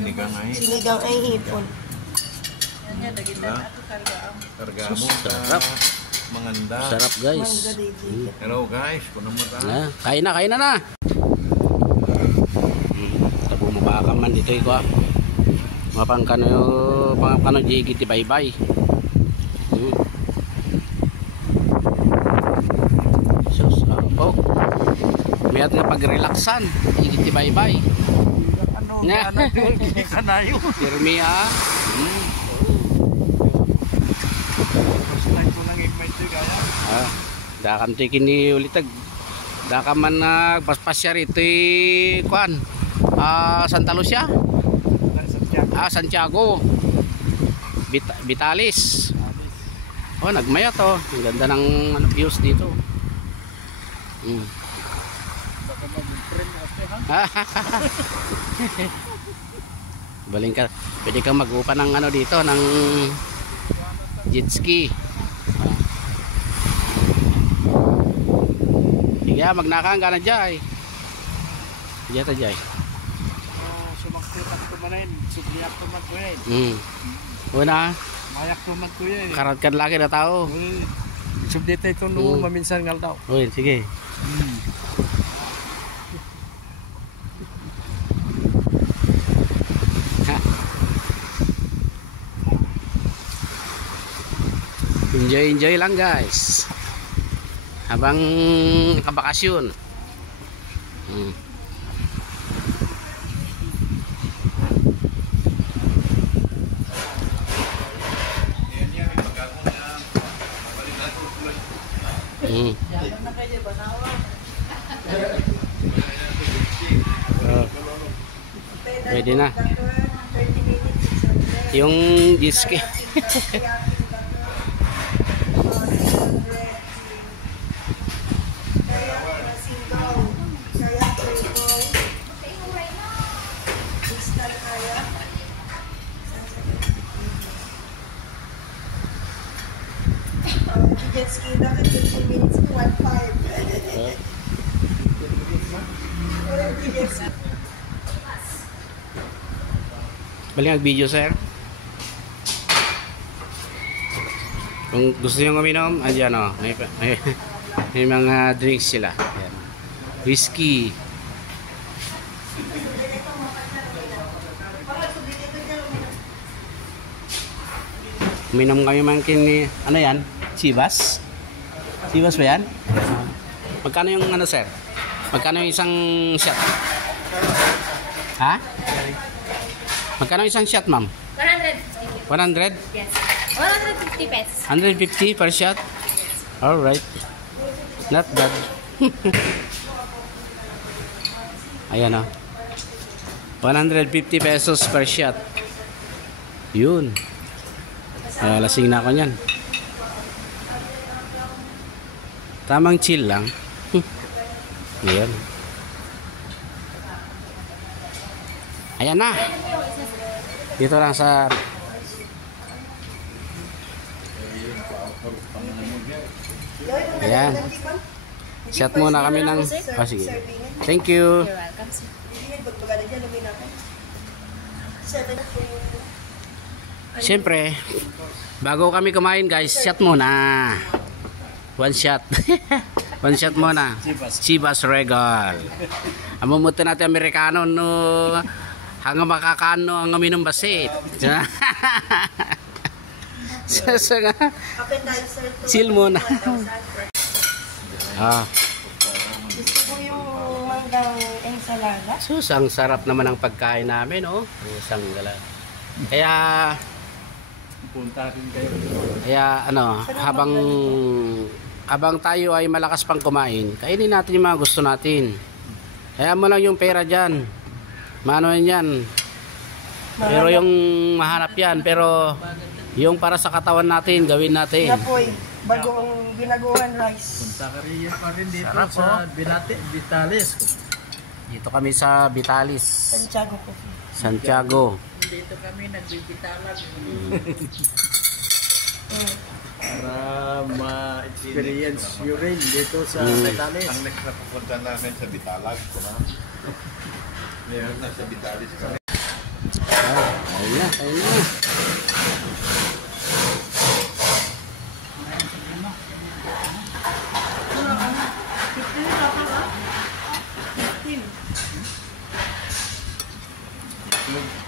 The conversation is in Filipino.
Sinigang ay. Sinigang ay hipon. Karga mo sa manganda. Sarap guys. Hello guys, punong mata. Kain na na. Tabo mo pa ka man dito ko. Mapang kano jigit bye-bye. Sus, po. Mayat nga pag-relaxan, jigit bye-bye. Ano ka na yun? Pirmi ah. Dakan to kini ulitag. Dakan man nagpaspasya rito kuan. Santa Lucia. Santiago. Vitalis. Oh, nagmaya to. Ang ganda ng views dito. Baling ka. Pwede kang mag-upa ng ano dito ng jet ski. Sige, magnakang ka na dyan. Diyan ta dyan. Sumaktitak tumanin, subliyak tumatwin. Una, mayak tumat ko yan. karat ka laki na tao. Subdita ito nung maminsan ngal daw. Uy, sige. Enjoy lang guys. Habang kabakasyon. Pwede na. Yung disk. Jet ski na 15 minutes to 1.5. Balik ang video sir. Kung gusto nyo uminom, andyan o. May mga drinks sila. Ayan. Whiskey. Uminom kami mangkin ni, ano yan? Chivas? Chivas ba yan? Magkano yung ano sir? Magkano yung isang shot? Ha? Magkano isang shot ma'am? 100. 100? Yes. 150 pesos. 150 per shot? Alright. Not bad. Ayan o. 150 pesos per shot. Yun. Lasing na ako nyan. Tamang chill lang. Ayan. Ayan na. Dito lang sa ayan. Shot muna kami ng sige. Thank you. You're welcome, sir. Siyempre, bago kami kumain guys, shot muna. One shot. One shot muna. Chivas Regal. Amumuto natin Amerikano no hanggang makakano ang aminong basit. Sasa nga. Chill muna. Gusto ko yung manggang ensalada. Sus, ang sarap naman ang pagkain namin, oh. Isang gala. Kaya Punta rin kayo. Kaya ano, habang tayo ay malakas pang kumain, kainin natin yung mga gusto natin. Kaya mo lang yung pera dyan. Mano yan. Pero yung mahanap yan. Pero yung para sa katawan natin, gawin natin. Napoy, bagong ginaguhan rice. Punta ka rin pa rin dito Sarap, sa Vitalis. Dito kami sa Vitalis, Santiago Coffee. Santiago. Dito kami nagbibitalag. Para ma-experience nyo rin dito sa Vitalis. Ang next na pupunta namin sa Bitalag. Meron na sa Vitalis kami. Kain na, kain na.